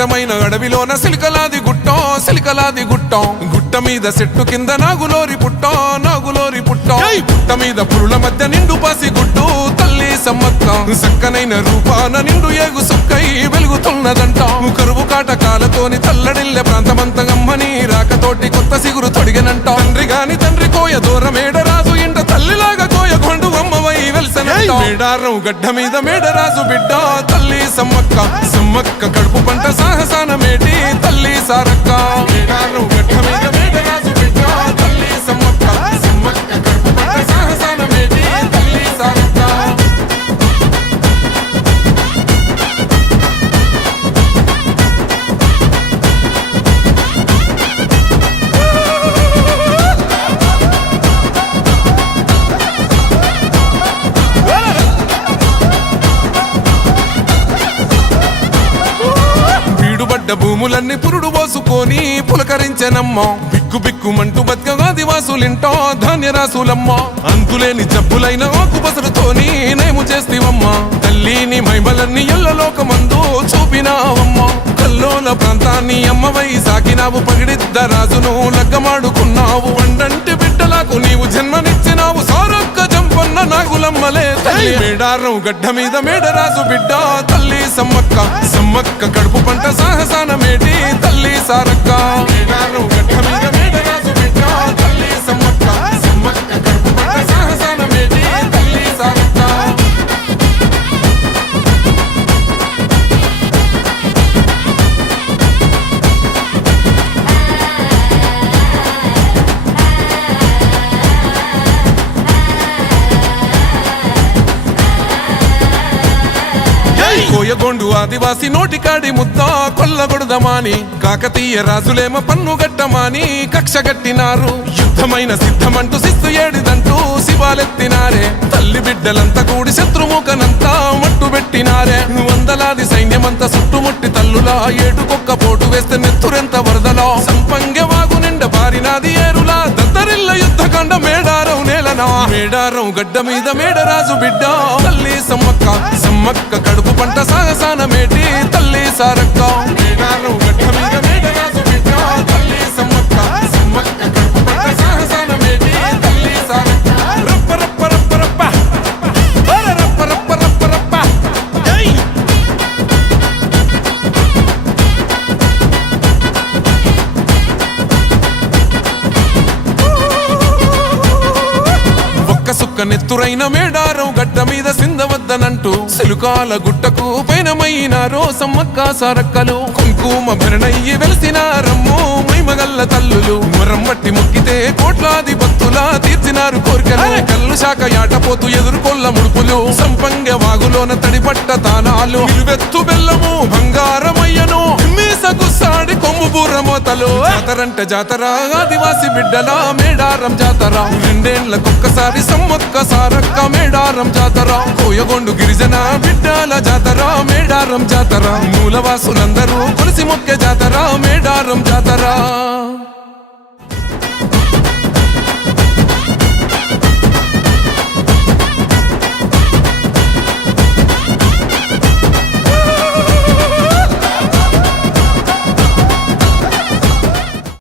దట్టమైన అడవిలోన సిలికలాది గుట్టం గుట్ట మీద చెట్టు కింద నాగులోరి పుట్టం పుట్ట మీద పురుల మధ్య నిండు పాసి గుట్టు తల్లి సమ్మక్క సక్కనైన రూపాన నిండు ఏగు సుక్కై వెలుగుతున్నదంట కరువు కాటకాలతోని తల్లడిల్లె ప్రాంతమంతగమ్మని రాకతోటి కొత్త సిగురు తొడిగనంట తండ్రి కోయ దూరమేడరాజు ఇంట తల్లిలాగా కోయగొండు అమ్మవై వెల్సనంట మేడారం గడ్డ మీద మేడరాజు బిడ్డ తల్లి సమ్మక్క కడుపు పంట సాహసాన మేటి తల్లి సారక్క మేడారం గడ్డ మీద మేడరాజు బిడ్డ తల్లి సమ్మక్క కడుపు పంట సాహసాన మేటి తల్లి సారక్క భూములన్నీ పురుడు పోసుకొని పులకరించెనమ్మా బిక్కు బతుకగా ఆదివాసులింటో ధాన్యరాసులమ్మ అంతులేని జబ్బులైన ఆకుపసరుతోని నయము చేస్తివమ్మా తల్లిని మైమలన్నీ ఎల్లలోకమందు చూపినావమ్మా కల్లోల ప్రాంతాన్ని అమ్మవై సాకినావు పగిడిద్ద రాజును లగ్గమాడుకున్నావు వండంటి బిడ్డలకు నీవు జన్మనిచ్చినావు సారక్క జంపన్న నాగులమ్మలే తల్లి మేడారం గడ్డ మీద మేడరాజు బిడ్డ తల్లి సమ్మక్క కడుపు పంట సాహసాన మేటి తల్లి సారక్క మేడారం గడ్డ మీద మేడరాజు బిడ్డ తల్లి సమ్మక్క కడుపు పంట సాహసాన మేటి తల్లి సారక్క కోయగొండు ఆదివాసి నోటికాడి ముద్ద కొల్లగొడదమాని కాకతీయ రాజులేమ పన్ను గట్టమాని కక్ష గట్టినారు యుద్ధమైన సిద్ధమంటూ శిస్తు ఏడిదంటూ శివాలెత్తినారే తల్లి బిడ్డలంతా కూడి శత్రుముఖనంతా మట్టు పెట్టినారే వందలాది సైన్యమంతా చుట్టుముట్టి తల్లులా ఏటుకొక్క పోటు వేస్తే నెత్తురెంత వరదలా సంపంగె వాగు నిండ బారినాది ఏరులా దద్దరిల్ల యుద్ధకాండ మేడారం నేలనా మేడారం గడ్డ మీద మేడరాజు బిడ్డ తల్లి సమ్మక్క కడుపు పంట సాగసాన మేటి తల్లి సారక్క మేడారం గడ్డ మీద మేడరాజు బిడ్డ తల్లి సమ్మక్క కడుపు పంట సాగసాన మేటి తల్లి సారక్క రప్ప రప్ప రప్ప రప్ప రప్ప రప్ప రప్ప రప్ప సుక్క నెత్తురైన మేడారం గడ్డ మీద సిందవద్దనంటూ సిలుకాల గుట్టకు పైనమైనారో సమ్మక్క సారక్కలు కుంకుమ భరణయ్యి వెలిసినారమ్మో మైమగల్ల తల్లులు మరమ్మట్టి మొక్కితే కోట్లాది భక్తులా తీర్చినారు కోరికలు కల్లు శాఖ యాటపోతూ ఎదుర్కొల్ల ముడుపులు సంపంగ వాగులోన తడిపట్ట తానాలు నిలువెత్తు బెల్లము బంగారమయ్యను మీసగుస్సాడి కొమ్ము బూరమోతలు జాతర ఆదివాసి బిడ్డల మేడారం జాతర రెండేళ్లకొక్కసారి సమ్మక్క సారక్క మేడారం జాతర కోయగొండు గిరిజన బిడ్డల జాతర మేడారం జాతర మూలవాసులందరూ కొలిసి మొక్కే జాతర మేడారం జాతర